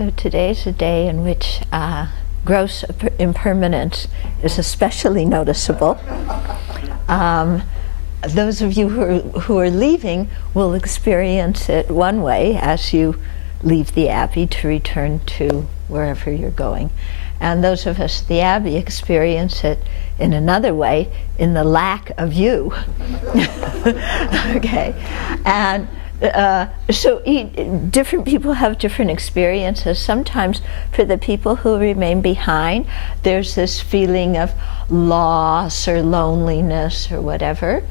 So today's a day in which gross impermanence is especially noticeable. Those of you who are leaving will experience it one way as you leave the Abbey to return to wherever you're going. And those of us at the Abbey experience it in another way, in the lack of you. Okay. And so different people have different experiences. Sometimes for the people who remain behind, there's this feeling of loss or loneliness or whatever.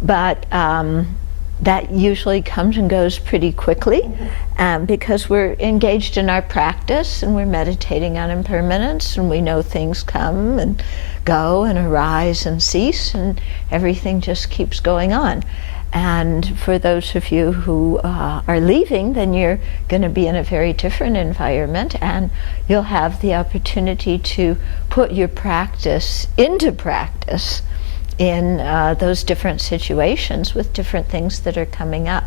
But that usually comes and goes pretty quickly because we're engaged in our practice and we're meditating on impermanence, and we know things come and go and arise and cease, and everything just keeps going on. And for those of you who are leaving, then you're going to be in a very different environment, and you'll have the opportunity to put your practice into practice in those different situations with different things that are coming up.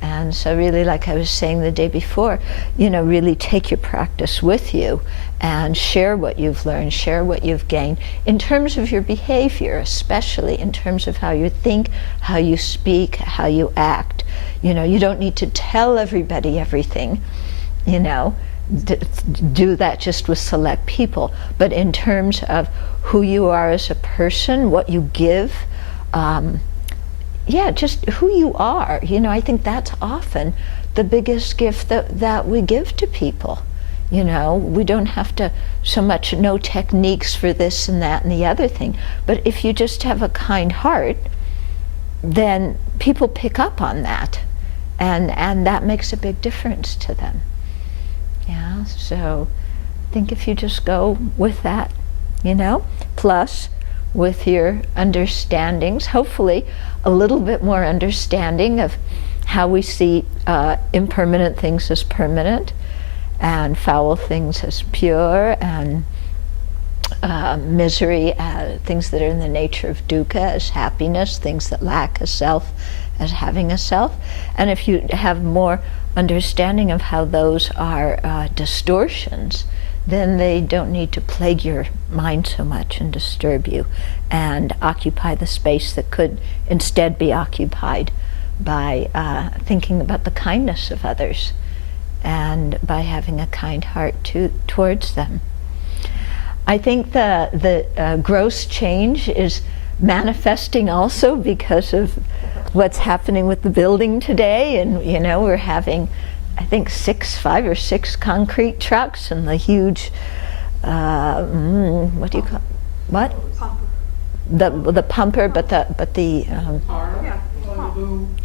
And so really, like I was saying the day before, really take your practice with you and share what you've learned, share what you've gained in terms of your behavior, especially in terms of how you think, how you speak, how you act. You don't need to tell everybody everything, do that just with select people. But in terms of who you are as a person, what you give, just who you are. I think that's often the biggest gift that we give to people. We don't have to so much know techniques for this and that and the other thing, but if you just have a kind heart, then people pick up on that, and that makes a big difference to them. Yeah, so I think if you just go with that, plus with your understandings, hopefully a little bit more understanding of how we see impermanent things as permanent, and foul things as pure, and misery, things that are in the nature of dukkha as happiness, things that lack a self as having a self. And if you have more understanding of how those are distortions, then they don't need to plague your mind so much and disturb you and occupy the space that could instead be occupied by thinking about the kindness of others and by having a kind heart towards them. I think the gross change is manifesting also because of what's happening with the building today, and we're having, I think, 5 or 6 concrete trucks and the huge, what do you call, what? Pumper. The pumper, but the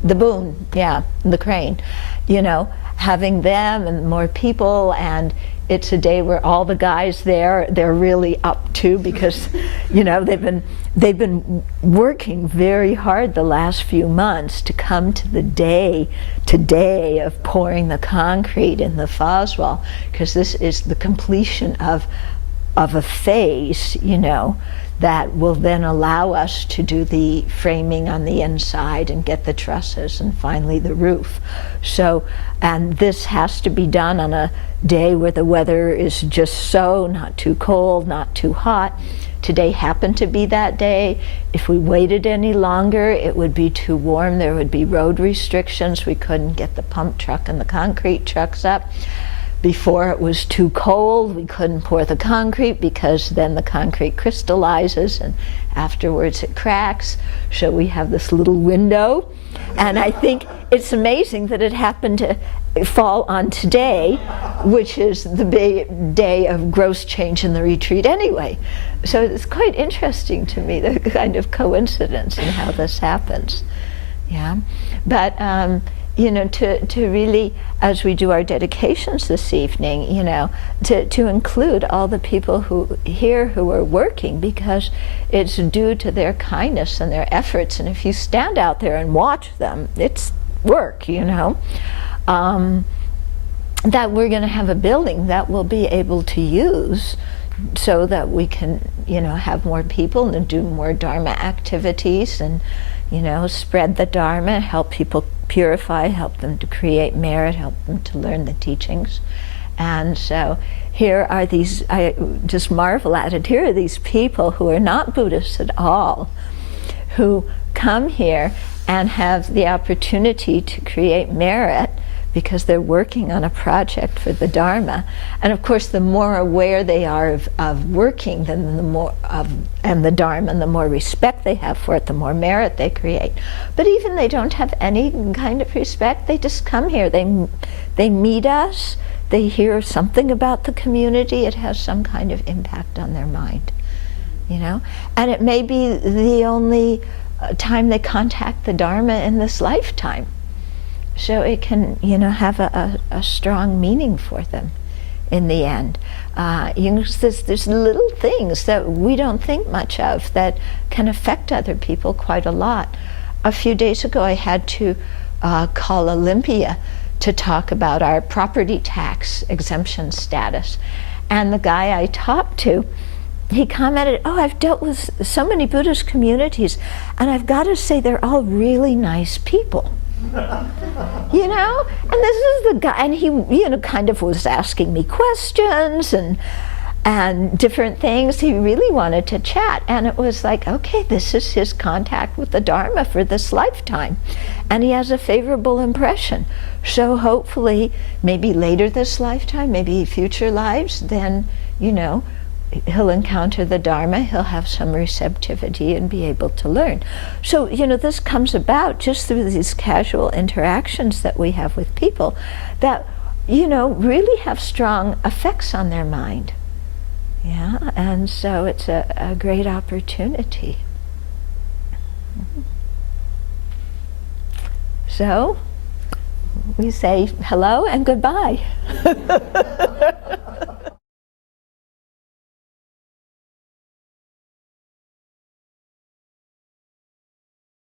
boom, yeah, the crane. Having them and more people, and it's a day where all the guys they're really up to, because they've been working very hard the last few months to come to the day today of pouring the concrete in the Foswell, because this is the completion of a phase, that will then allow us to do the framing on the inside and get the trusses and finally the roof. So, and this has to be done on a day where the weather is just not too cold, not too hot. Today happened to be that day. If we waited any longer, it would be too warm. There would be road restrictions. We couldn't get the pump truck and the concrete trucks up. Before it was too cold, we couldn't pour the concrete because then the concrete crystallizes and afterwards it cracks. So we have this little window. And I think it's amazing that it happened to fall on today, which is the big day of gross change in the retreat anyway. So it's quite interesting to me, the kind of coincidence in how this happens. Yeah, but to really, as we do our dedications this evening, to include all the people who are working, because it's due to their kindness and their efforts. And if you stand out there and watch them, it's work, that we're going to have a building that we'll be able to use so that we can, have more people and do more Dharma activities and, spread the Dharma, help people purify, help them to create merit, help them to learn the teachings. And so here are these, I just marvel at it, here are these people who are not Buddhists at all, who come here and have the opportunity to create merit because they're working on a project for the Dharma. And of course, the more aware they are of working, then the more and the Dharma, and the more respect they have for it, the more merit they create. But even they don't have any kind of respect, they just come here. They meet us, they hear something about the community, it has some kind of impact on their mind, you know? And it may be the only time they contact the Dharma in this lifetime. So it can, you know, have a strong meaning for them in the end. You know, there's little things that we don't think much of that can affect other people quite a lot. A few days ago I had to call Olympia to talk about our property tax exemption status. And the guy I talked to, he commented, "Oh, I've dealt with so many Buddhist communities, and I've got to say they're all really nice people." You know, and this is the guy, and he, you know, kind of was asking me questions and different things. He really wanted to chat, and it was like, okay, this is his contact with the Dharma for this lifetime, and he has a favorable impression. So hopefully, maybe later this lifetime, maybe future lives, then, you know, he'll encounter the Dharma, he'll have some receptivity and be able to learn. So, you know, this comes about just through these casual interactions that we have with people that, you know, really have strong effects on their mind. Yeah, and so it's a great opportunity. So, we say hello and goodbye.